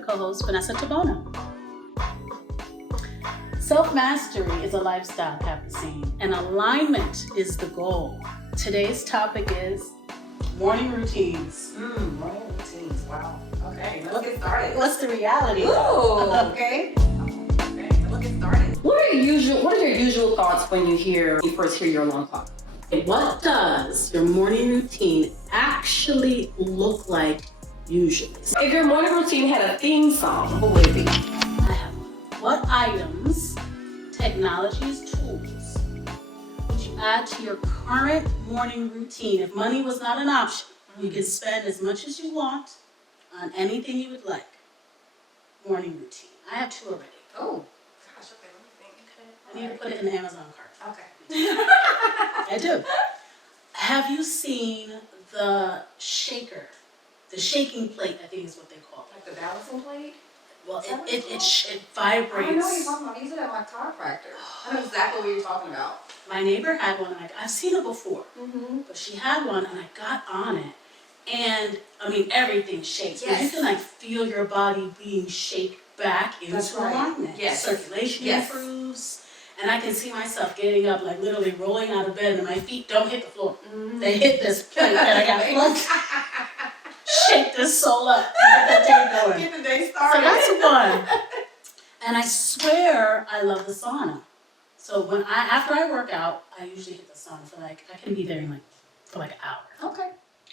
your co-host, Vanessa Tabona. Self-mastery is a lifestyle campusine, and alignment is the goal. Today's topic is morning routines. Morning routines. Wow. Okay, let's get started. What's the reality? Ooh. Okay, let's get started. What are your usual thoughts when you first hear your alarm clock? What does your morning routine actually look like usually? If your morning routine had a theme song, what would it be? I have one. What items, technologies, tools would you add to your current morning routine? If money was not an option, you can spend as much as you want on anything you would like. Morning routine. I have two already. Oh, gosh, okay, let me think. I need to put it in the Amazon cart. Okay. I do. Have you seen the shaker? The shaking plate, I think is what they call it. Like the balancing plate? Well, it vibrates. I know what you're talking about. I use it at my chiropractor. I know exactly what you're talking about. My neighbor had one, and I've seen it before, but she had one, and I got on it, and I mean, everything shakes. Yes. But you can like feel your body being shaked back into alignment. Yes. Circulation improves. And I can see myself getting up, like literally rolling out of bed, and my feet don't hit the floor. They hit this plate that I got plugged. Shake this soul up. Get the day going. Get the day started. So that's one. And I swear I love the sauna. So after I work out, I usually hit the sauna for I can be there for like an hour. Okay.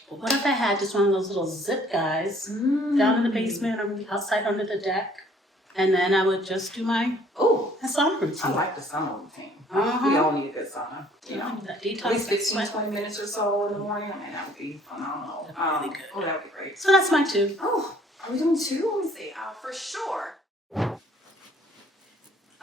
But what if I had just one of those little zip guys down in the basement or outside under the deck? And then I would just do my sauna routine. I like the sauna routine. Uh-huh. We all need a good sauna. That detox. At least 15, 20 minutes or so in the morning. I mean, that would be phenomenal. Really good. Oh, that would be great. So that's my two. Oh, are we doing two? Let me see. For sure.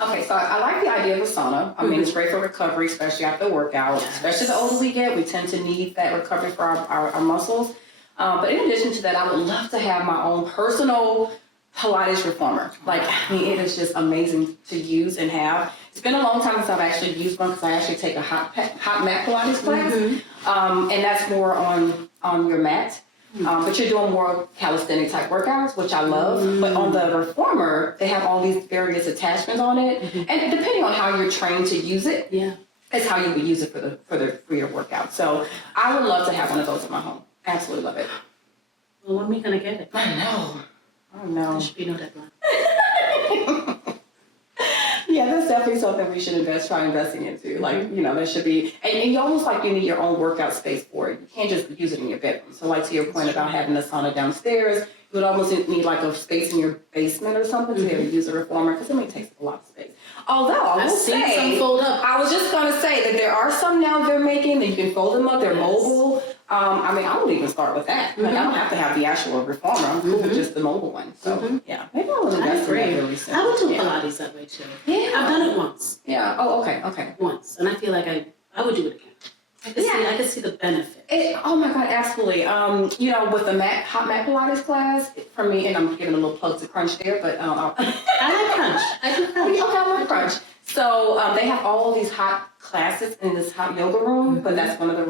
Okay, so I like the idea of a sauna. I mean, it's great for recovery, especially after a workout. Yes. Especially the older we get, we tend to need that recovery for our muscles. But in addition to that, I would love to have my own personal Pilates reformer. Like, I mean, it is just amazing to use and have. It's been a long time since I've actually used one because I actually take a hot mat Pilates class. And that's more on your mat. But you're doing more calisthenic type workouts, which I love. But on the reformer, they have all these various attachments on it. And depending on how you're trained to use it, is how you would use it for your workout. So I would love to have one of those in my home. Absolutely love it. Well, when are we going to get it? I know. There should be no deadline. Yeah, that's definitely something we should try investing into. Like, there should be, and you almost like you need your own workout space for it. You can't just use it in your bedroom. So like to your point about having a sauna downstairs, you would almost need like a space in your basement or something to be able to use a reformer because it may take a lot of space. Although I will say, some fold up. I was just going to say that there are some now they're making that you can fold them up. They're mobile. I mean, I would even start with that. Like, I don't have to have the actual reformer. I'm cool with just the mobile one. So, yeah, maybe I'll invest in that really soon. I would do Pilates that way, too. Yeah. I've done it once. Yeah. Oh, okay. Once. And I feel like I would do it again. I could see the benefit. Oh, my God, absolutely. With the hot mat Pilates class, for me, and I'm giving a little plug to Crunch there, but I like Crunch. I do Crunch. Okay, I like Crunch. So they have all of these hot classes in this hot yoga room, but that's one of the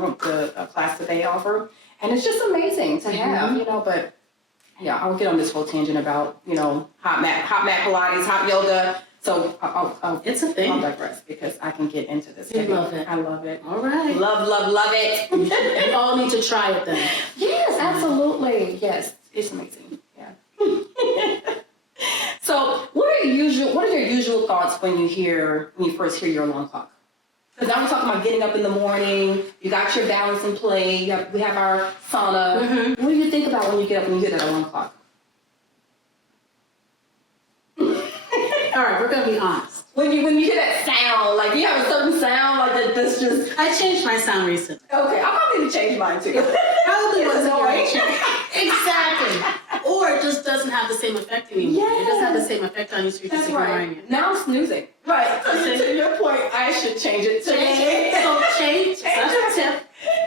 class that they offer. And it's just amazing to have, but yeah, I'll get on this whole tangent about, hot mat Pilates, hot yoga. So it's a thing. I'll digress because I can get into this. You love it. I love it. All right. Love it. We all need to try it then. Yes, absolutely. Yes, it's amazing. Yeah. So, what are your usual thoughts when you first hear your alarm clock? Because now we're talking about getting up in the morning. You got your balance in play. We have our sauna. What do you think about when you get up and you hear that alarm clock? All right, we're gonna be honest. When you hear that sound, like you have a certain sound, like that's just. I changed my sound recently. Okay, I probably need to change mine too. Probably wasn't going to. Exactly. Or it just doesn't have the same effect anymore. It doesn't have the same effect on you, so you're just ignoring it. Now I'm snoozing. Right. So to your point, I should change it today. So change. That's a tip.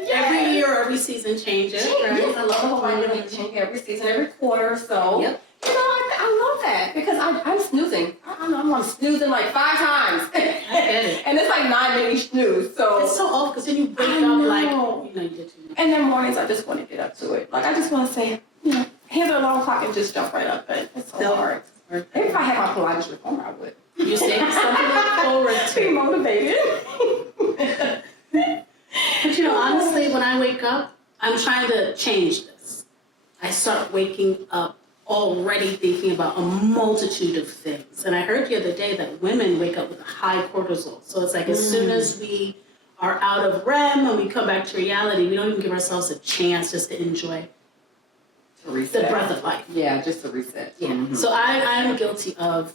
Every year, every season changes. Right? Yes, I love the whole idea of changing every season, every quarter. So I love that because I'm snoozing. I'm snoozing like 5 times. I get it. And it's like 9-minute snooze. So it's so old because then you wake up like, you did too much. And then mornings, I just want to get up to it. Like I just want to say, hear the alarm clock and just jump right up, but it's so hard. Maybe if I had my Pilates reformer, I would. You say something to look forward Be to. motivated. But you know, honestly, when I wake up, I'm trying to change this. I start waking up already thinking about a multitude of things. And I heard the other day that women wake up with a high cortisol. So it's like as soon as we are out of REM and we come back to reality, we don't even give ourselves a chance just to enjoy To reset. the breath of life. Yeah, just to reset. Yeah. Mhm. So I am guilty of,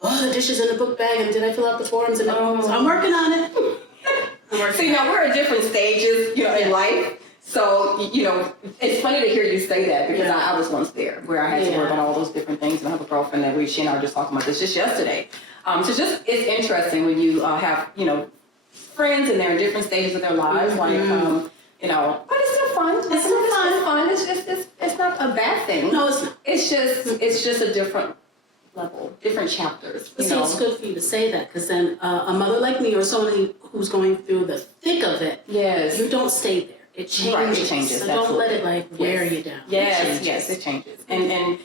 the dishes in the book bag, and did I fill out the forms? And I'm working on it. See, now we're at different stages, in life. So, it's funny to hear you say that because I was once there where I had to work on all those different things. And I have a girlfriend that she and I were just talking about this just yesterday. It's interesting when you have, friends and they're in different stages of their lives. Like, but it's still fun. It's fun. It's not a bad thing. No, it's not. It's just a different level, different chapters. But see, it's good for you to say that, because then a mother like me or someone who's going through the thick of it, Yes. you don't stay there. It changes. Right, it changes. So don't let it wear you down. Yes, it changes. And even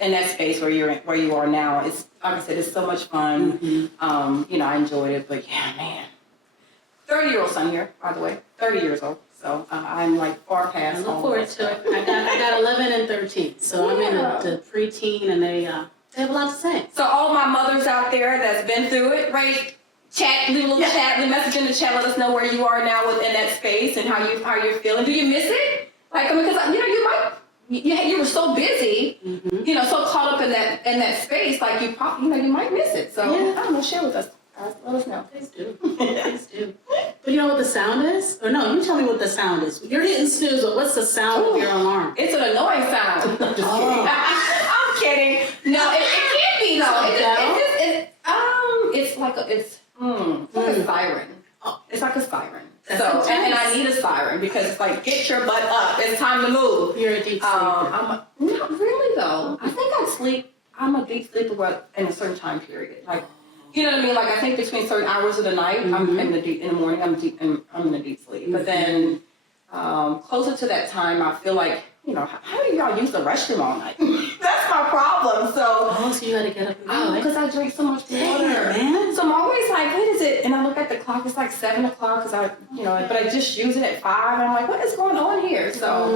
in that space where you are now, it's like I said, it's so much fun. I enjoyed it, but yeah, man. 30-year-old son here, by the way, 30 years old. So I'm like far I past. look forward to it. I got 11 and 13, so I'm in the preteen, and they have a lot to say. So all my mothers out there that's been through it, right? Leave a little chat, leave a message in the chat. Let us know where you are now within that space and how you're feeling. Do you miss it? Like, because you were so busy, so caught up in that space, like you might miss it. So I don't know, share with us. Let us know. Please do. Please do. But you know what the sound is? Or no, you tell me what the sound is. You're hitting snooze, but what's the sound of your alarm? It's an annoying sound. I'm just kidding. I'm kidding. No, it can't be though. It's like a siren. It's like a siren. That's So intense. and I need a siren because it's like, get your butt up. It's time to move. You're a deep sleeper. Not really though. I think I'm a deep sleeper in a certain time period. Like, you know what I mean? Like I think between certain hours of the night, I'm in the morning, I'm in a deep sleep. But then closer to that time, I feel like, how do y'all use the restroom all night? That's my problem. So So you gotta get up and go. because I drink so much water, man. So I'm always like, what is it? And I look at the clock, it's like 7 o'clock because but I just use it at 5. And I'm like, what is going on here? So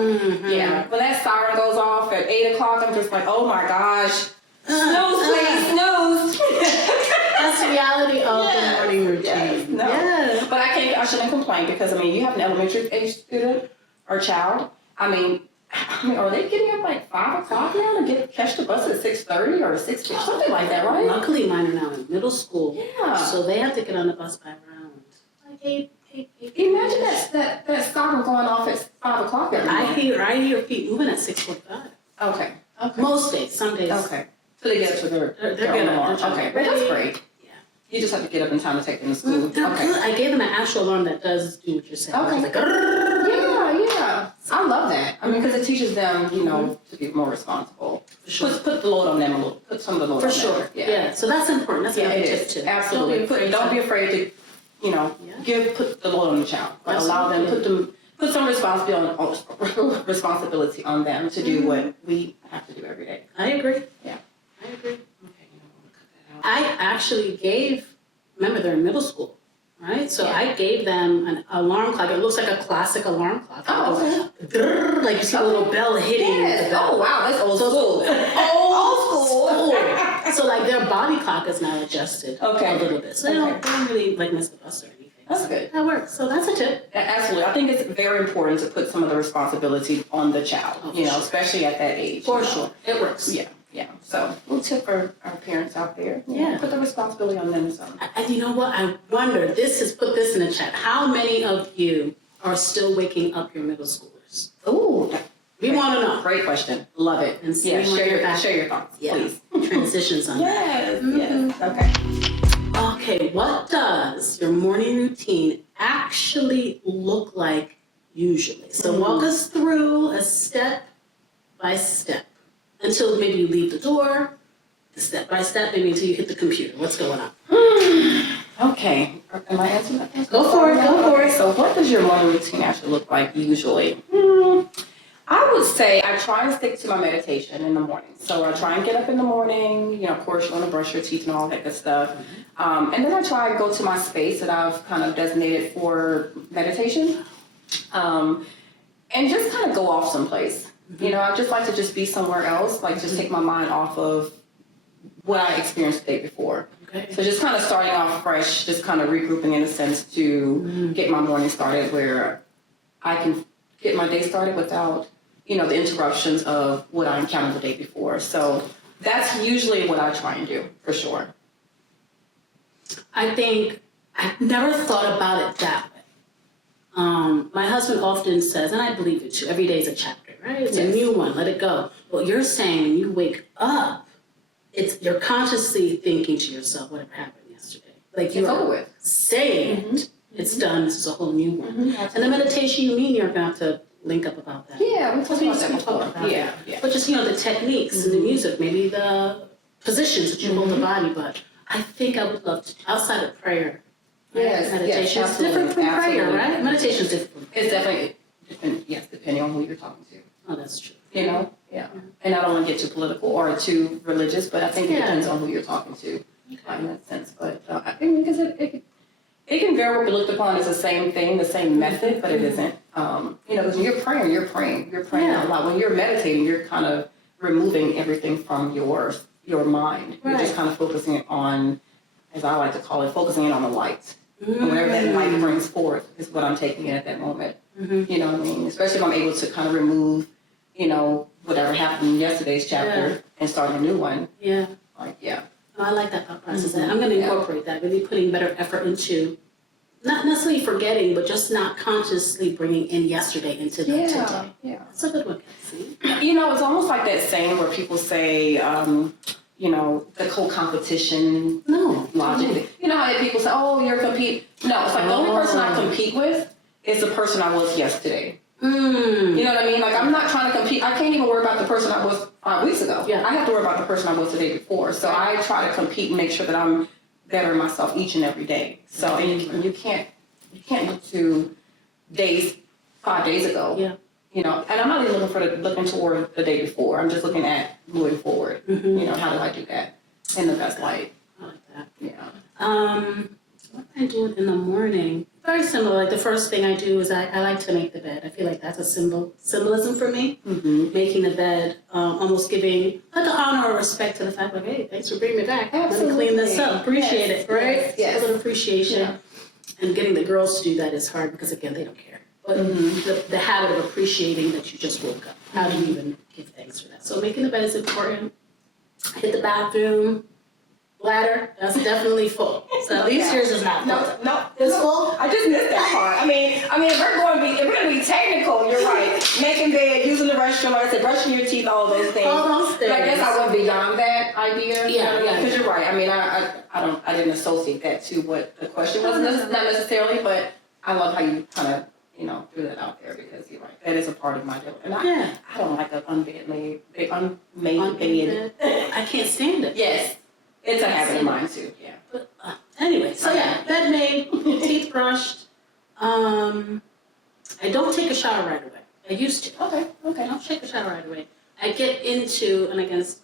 yeah, when that siren goes off at 8 o'clock, I'm just like, oh my gosh, snooze, please, snooze. That's the reality of the morning routine. Yes, no. Yes. But I shouldn't complain because you have an elementary age student or child. Are they getting up like 5 o'clock now to catch the bus at 6:30 or 6:50, something like that, right? Luckily, mine are now in middle school. Yeah. So they have to get on the bus by around like 8. Imagine that siren going off at 5 o'clock every day. I hear feet moving at 6:45. Okay. Most days, some days. Okay. So they get up to their They're own good. alarm. They're Okay. ready. Well, that's great. Yeah. You just have to get up in time to take them to school. They're Okay. good. I gave them an actual alarm that does do what you're saying. Okay. It's like, "Grrrr." Yeah. I love that. Because it teaches them, to be more responsible. For sure. Put the load on them a little. Put some of the load For on sure. them. Yeah. So that's important. That's Yeah, another it tip is. too. Absolutely. Don't be afraid to, put the load on the child. Allow them, put some responsibility on them to do what we have to do every day. I agree. Yeah. I agree. Okay, we'll cut that out. I actually remember they're in middle school, right? So I gave them an alarm clock. It looks like a classic alarm clock. Oh, okay. Grrrr, like you see a little bell hitting. Yes. the bell. Oh, wow, that's old school. Old school. So like their body clock is now adjusted a little bit. So they don't really miss the bus or anything. That's good. That works. So that's a tip. Absolutely. I think it's very important to put some of the responsibility on the child, Oh, for sure. especially at that age. For sure. It works. Yeah. So we'll tip for our parents out there. Yeah. Put the responsibility on them. So. And you know what? I wonder, put this in the chat. How many of you are still waking up your middle schoolers? Ooh. We want to know. Great question. Love it. And Yeah, share your thoughts, Yeah. please. Transitions on that. Yes. Okay. Okay, what does your morning routine actually look like usually? So walk us through a step by step until maybe you leave the door, step by step, maybe until you hit the computer. What's going on? Okay. Am I answering that? Go for it. So what does your morning routine actually look like usually? I would say I try to stick to my meditation in the morning. So I try and get up in the morning, you know, of course you want to brush your teeth and all that good stuff. And then I try and go to my space that I've kind of designated for meditation. And just kind of go off someplace. You know, I just like to just be somewhere else, like just take my mind off of what I experienced the day before. Okay. So just kind of starting off fresh, just kind of regrouping in a sense to get my morning started where I can get my day started without, you know, the interruptions of what I encountered the day before. So that's usually what I try and do, for sure. I think I've never thought about it that way. My husband often says, and I believe it too, every day is a chapter, right? It's a new one, let it go. What you're saying, when you wake up, you're consciously thinking to yourself, whatever happened yesterday. Like you're saying it, it's done, this is a whole new one. And the meditation, you mean you're going to have to link up about that. Yeah, we talked about that before. Yeah. But just, you know, the techniques and the music, maybe the positions that you hold the body, but I think I would love to, outside of prayer, meditation is different from prayer, right? Meditation is different. It's definitely different, yes, depending on who you're talking to. Oh, that's true. You know? Yeah. And I don't want to get too political or too religious, but I think it depends on who you're talking to in that sense. But I think because it can very well be looked upon as the same thing, the same method, but it isn't. You know, because when you're praying out loud. When you're meditating, you're kind of removing everything from your mind. You're just kind of focusing on, as I like to call it, focusing in on the light. And whatever that light brings forth is what I'm taking in at that moment. You know what I mean? Especially if I'm able to kind of remove, you know, whatever happened in yesterday's chapter and start a new one. Yeah. Like, yeah. Oh, I like that thought process. I'm going to incorporate that, really putting better effort into, not necessarily forgetting, but just not consciously bringing in yesterday into the today. Yeah. That's a good one, Cassie. You know, it's almost like that saying where people say, you know, the whole competition logic. You know how people say, oh, you're compete. No, it's like the only person I compete with is the person I was yesterday. You know what I mean? Like, I'm not trying to compete. I can't even worry about the person I was 5 weeks ago. I have to worry about the person I was the day before. So I try to compete and make sure that I'm bettering myself each and every day. So and you can't look to days 5 days ago. Yeah. You know, and I'm not even looking toward the day before. I'm just looking at moving forward. You know, how do I do that in the best light? I like that. Yeah. What I do in the morning, very similar. Like the first thing I do is I like to make the bed. I feel like that's a symbolism for me. Making the bed, almost giving like an honor or respect to the fact, like, hey, thanks for bringing me back. Let me clean this up. Appreciate it, right? Yes. A little appreciation. And getting the girls to do that is hard because again, they don't care. But the habit of appreciating that you just woke up. How do you even give thanks for that? So making the bed is important. Hit the bathroom. Bladder, that's definitely full. So at least yours is not full. No, It's full? I just missed that part. I mean, if we're going to be technical, you're right. Making bed, using the restroom, like I said, brushing your teeth, all those things. All those things. But I guess I went beyond that idea. Yeah. Because you're right. I mean, I didn't associate that to what the question was, not necessarily, but I love how you kind of, you know, threw that out there because you're right. That is a part of my day. And I don't like an unmade bed. I can't stand it. Yes. It's a habit of mine too, yeah. But anyway, so bed made, teeth brushed. I don't take a shower right away. I used to. Okay. I don't take a shower right away. I get into, and again, this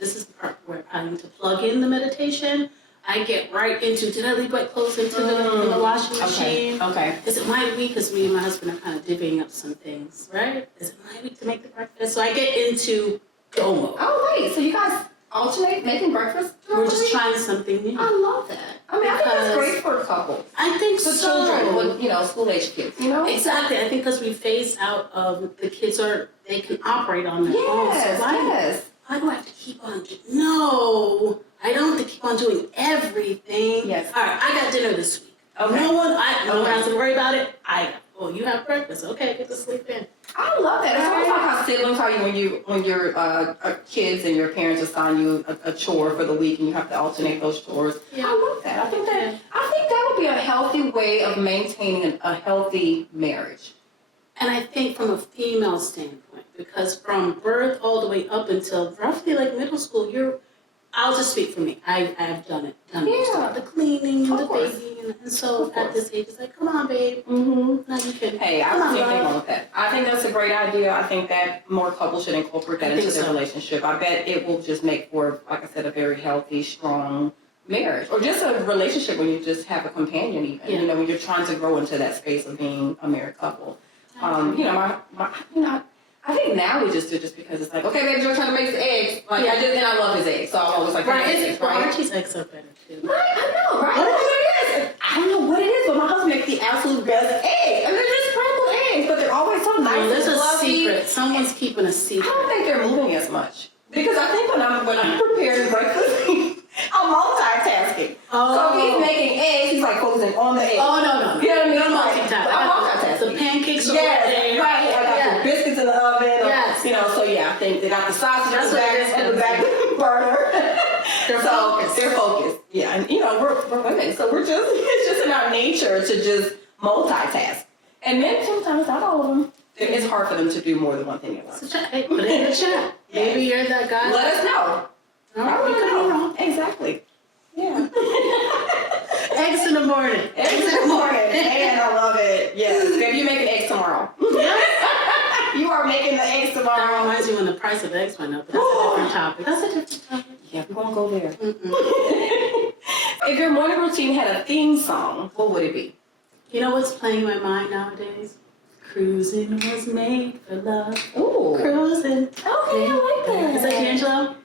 is the part where I need to plug in the meditation. I get right into, did I leave wet clothes into the washing machine? Okay. Is it my week? Because me and my husband are kind of divvying up some things, right? Is it my week to make the breakfast? So I get into go mode. Oh, wait, so you guys alternate making breakfast? We're just trying something new. I love that. I mean, I think that's great for a couple. I think For so. children, with, you know, school-age kids, you know? Exactly. I think because we phased out of the kids they can operate on their own. So why do I have to keep on doing? No, I don't have to keep on doing everything. Yes. All right, I got dinner this week. Okay. No one has to worry about it. You have breakfast. Okay, get to sleep in. I love that. It's almost like how siblings are when your kids and your parents assign you a chore for the week and you have to alternate those chores. Yeah. I love that. I think that would be a healthy way of maintaining a healthy marriage. And I think from a female standpoint, because from birth all the way up until roughly like middle school, I'll just speak for me. I've done it. Yeah. The cleaning, the baby, and And so Of at course. this age, it's like, come on, babe. Mm-hmm. Now you can. Hey, I Come don't on, see anything love. wrong with that. I think that's a great idea. I think that more couples should incorporate that I into think their so. relationship. I bet it will just make for, like I said, a very healthy, strong marriage, or just a relationship when you just have a companion, even. Yeah. You know, when you're trying to grow into that space of being a married couple. You know, I think now we just do just because it's like, okay, baby, you're trying to make the eggs. Like, Yeah. then I love his eggs, so I'm always like, Right, eggs, it's well, right? Archie's eggs are better too. Right, I know, right? I don't know what it is. I don't know what it is, but my husband makes the absolute best eggs. I mean, they're just scrambled eggs, but they're always so nice Oh, there's and a fluffy. secret. Someone's keeping a I secret. don't think they're moving as much. Because I think when I'm preparing breakfast, I'm multitasking. Oh. So if he's making eggs, he's like focusing on the eggs. Oh, no. You know what I mean? You're Like, multitasking. I'm multitasking. The pancakes are Yes, there. right. I got Yes. some biscuits in the oven. Yes. You know, so yeah, I think they got the sausage That's in the what it back, is, in the back burner. They're So focused. they're focused. Yeah, and you know, we're women, so we're just, it's just in our nature to just multitask. And men sometimes, not all of them, it's hard for them to do more than one thing at once. So chat, hey, put it in the chat. Maybe you're that guy. Let us know. No, you could be wrong. Exactly. Yeah. Eggs in the morning. Eggs in the morning. And I love it. Yes. Baby, you're making eggs tomorrow. Yes. You are making the eggs That tomorrow. reminds me when the price of eggs went up, but that's a different topic. That's a different topic. Yeah, we won't go there. Mm-mm. If your morning routine had a theme song, what would it be? You know what's playing in my mind nowadays? Cruising was made for love. Ooh. Cruising. Okay, I like that. Is that D'Angelo?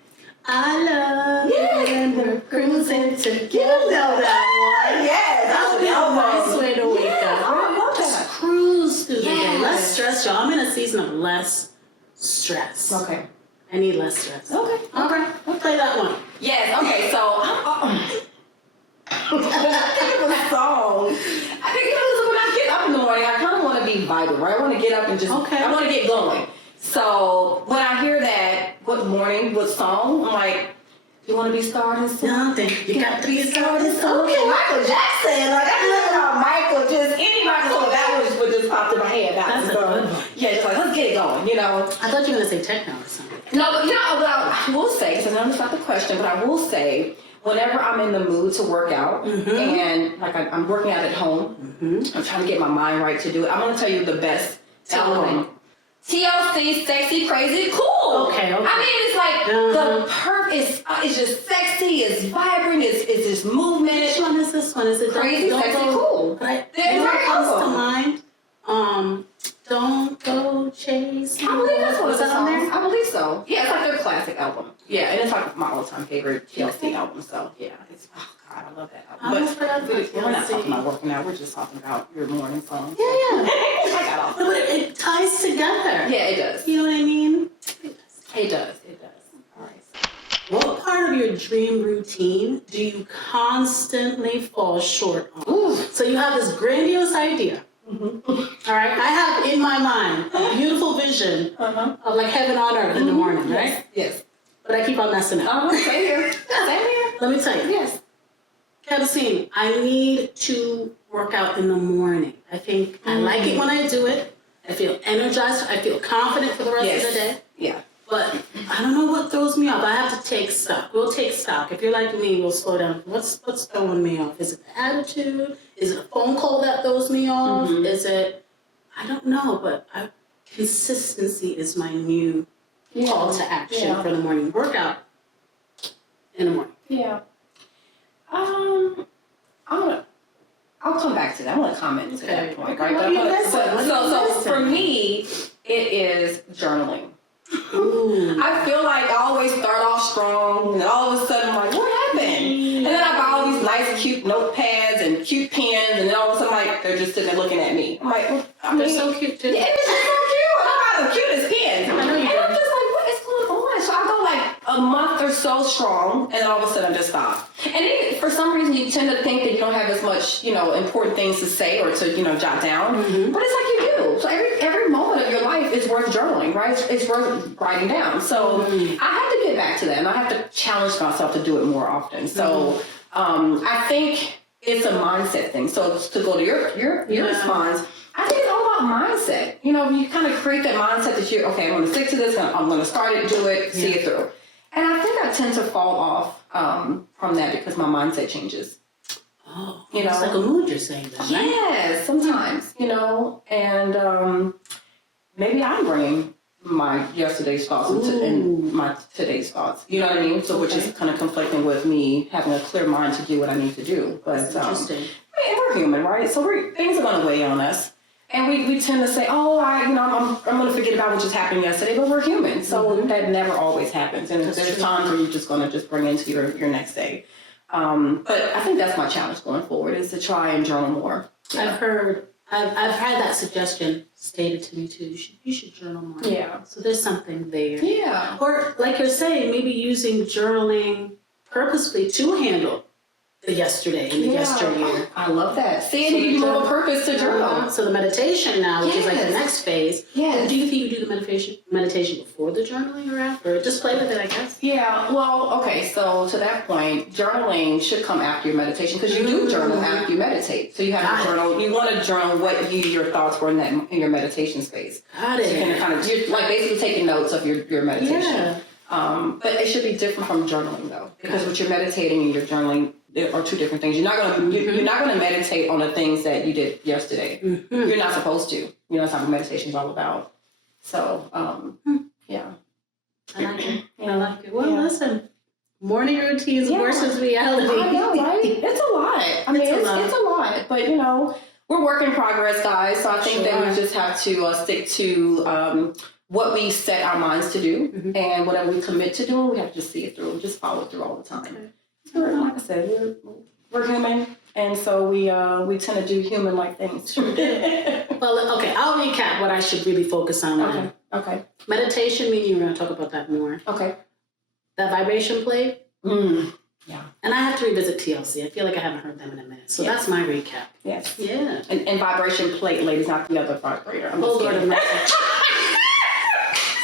I love Yes. you and we're cruising together. You know that one. Yes. That would be a nice way to wake up. I love Just that. cruise through the day. Yes. Less stress, y'all. I'm in a season of less stress. Okay. I need less stress. Okay. Okay, we'll play that one. Yes. Okay. So I think of a song. I think it was when I get up in the morning. I kind of want to be vital, right? I want to get up and just. Okay. I want to get going. So when I hear that, what song? I'm like, you want to be starting something? Nothing. You got to be started. Okay, Michael Jackson. Like I just about Michael, just any Michael song that would just popped in my head. That's a good one. Yeah, just like let's get it going, you know. I thought you were gonna say techno or something. No, but well, I will say, because I know that's not the question, but I will say, whenever I'm in the mood to work out, and like I'm working out at home, I'm trying to get my mind right to do it. I'm gonna tell you the best album. TLC, Sexy, Crazy, Cool. Okay. I mean, it's like the perk is it's just sexy, it's vibrant, it's this movement. Which one is this one? Is it Crazy, Don't Sexy, Go? Cool. But I, They're you know what very comes to awesome. mind? Don't go chasing. I believe that's one of Was the that on songs. there? I believe so. Yeah, it's like their classic album. Yeah, and it's like my all-time favorite TLC album. So yeah, it's God, I love that album. I almost forgot about We're not TLC. talking about working out. We're just talking about your morning song. Yeah, yeah. I got off. But it ties together. Yeah, it does. You know what I mean? It does. It does. All right. What part of your dream routine do you constantly fall short on? Ooh. So you have this grandiose idea. All right, I have in my mind a beautiful vision of like heaven on earth in the morning, right? Yes. But I keep on messing up. Same here. Same here. Let me tell you, Yes. Kelsey, I need to work out in the morning. I think I like it when I do it. I feel energized. I feel confident for the rest of the day. Yeah. But I don't know what throws me off. I have to take stock. We'll take stock. If you're like me, we'll slow down. What's throwing me off? Is it the attitude? Is it a phone call that throws me off? Is it, I don't know, but consistency is my new call to action for the morning workout in the morning. Yeah. I'll come back to that. I'm gonna comment to that point, Okay. right? What do you miss? So for me, it is journaling. Ooh. I feel like I always start off strong, and all of a sudden I'm like, what happened? And then I buy all these nice, cute notepads and cute pens, and then all of a sudden, like, they're just sitting there looking at me. I'm like, They're so cute too. Yeah, it's just so cute. I got the cutest pens. I know you and do. I'm just like, what is going on? So I go like a month or so strong, and then all of a sudden I just stop. And then for some reason you tend to think that you don't have as much, important things to say or to, jot down. But it's like you do. So every moment of your life is worth journaling, right? It's worth writing down. So I have to get back to that, and I have to challenge myself to do it more often. So I think it's a mindset thing. So to go to your response, I think it's all about mindset. You kind of create that mindset that I'm going to stick to this, I'm going to start it, do it, see it through. And I think I tend to fall off from that because my mindset changes. Oh, You it's know? like a mood you're saying that, right? Yes, sometimes, and maybe I'm bringing my yesterday's thoughts and my today's thoughts. You know what I mean? So which is kind of conflicting with me having a clear mind to do what I need to do. But Interesting. I mean, we're human, right? So things are going to weigh on us. And we tend to say, oh, I'm going to forget about what just happened yesterday, but we're human. So that never always happens. And there's times where you're just going to just bring into your next day. But I think that's my challenge going forward is to try and journal more. I've had that suggestion stated to me too. You should journal more. Yeah. So there's something there. Yeah. Or like you're saying, maybe using journaling purposefully to handle the yesterday and the yesteryear. I love that. See, and you give more purpose to journal. So the meditation now, which is like the next phase. Yes. Do you think you do the meditation before the journaling or after? Just play with it, I guess. Yeah, well, okay, so to that point, journaling should come after your meditation because you do journal after you meditate. So you have to journal, you want to journal what your thoughts were in your meditation space. Got it. So you can kind of, you're like basically taking notes of your meditation. Yeah. But it should be different from journaling though, because what you're meditating and you're journaling are two different things. You're not gonna meditate on the things that you did yesterday. You're not supposed to. That's what meditation is all about. So, yeah. I like it. I like it. Well, listen, morning routines versus reality. I know, right? It's a lot. I mean, it's a lot. But, we're work in progress, guys. So I think that we just have to stick to what we set our minds to do. And whatever we commit to doing, we have to just see it through, just follow through all the time. Okay. So, like I said, we're human. And so we tend to do human-like things. Well, okay, I'll recap what I should really focus on. Okay. Meditation, me and you are going to talk about that more. Okay. That vibration plate. Yeah. And I have to revisit TLC. I feel like I haven't heard them in a minute. So that's my recap. Yes. Yeah. And vibration plate, ladies, not the other vibrator. Oh, Lord of mercy.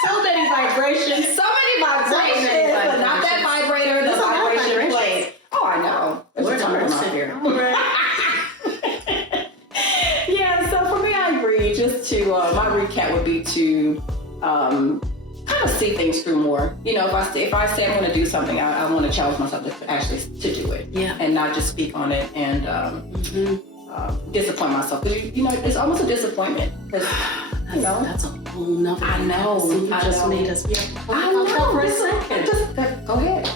So many vibrations. But not that vibrator, the vibration plate. Oh, I know. Lord of mercy. Here. Yeah, so for me, I agree. Just to, my recap would be to kind of see things through more. If I say I'm going to do something, I want to challenge myself to actually to do it. Yeah. And not just speak on it and disappoint myself. Because, it's almost a disappointment. Because, That's a whole nother. I know. You just made us. I know. For a second. Go ahead.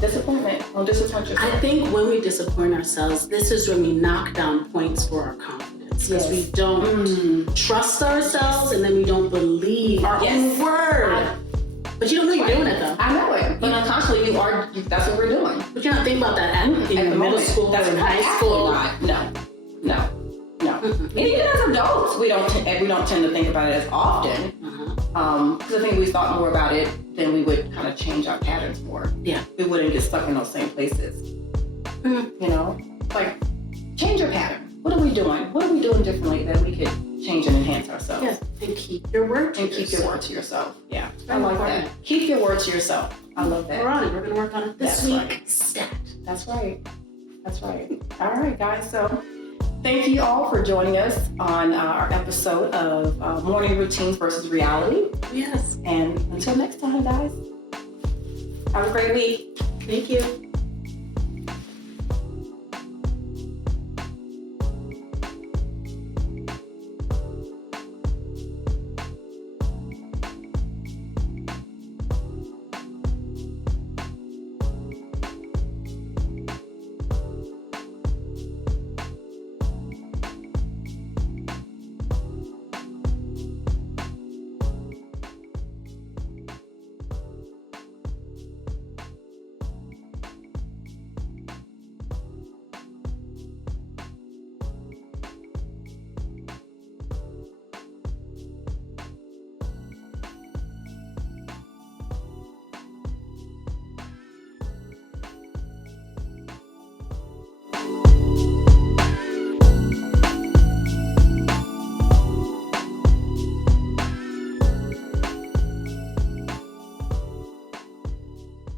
Disappointment. Don't disappoint yourself. I think when we disappoint ourselves, this is when we knock down points for our confidence. Because we don't trust ourselves and then we don't believe our own word. But you don't know you're doing it though. I know it. But unconsciously that's what we're doing. But you're not thinking about that in middle school or in high school. No. And even as adults, we don't tend to think about it as often. Because I think if we thought more about it, then we would kind of change our patterns more. Yeah. We wouldn't get stuck in those same places. Like change your pattern. What are we doing? What are we doing differently that we could change and enhance ourselves? Yes. And keep your word to Keep your word to yourself. Yeah. I like that. Keep your word to yourself. I love that. We're on it. We're going to work on it this week. Stat. That's right. All right, guys. So thank you all for joining us on our episode of Morning Routines versus Reality. Yes. And until next time, guys, have a great week. Thank you.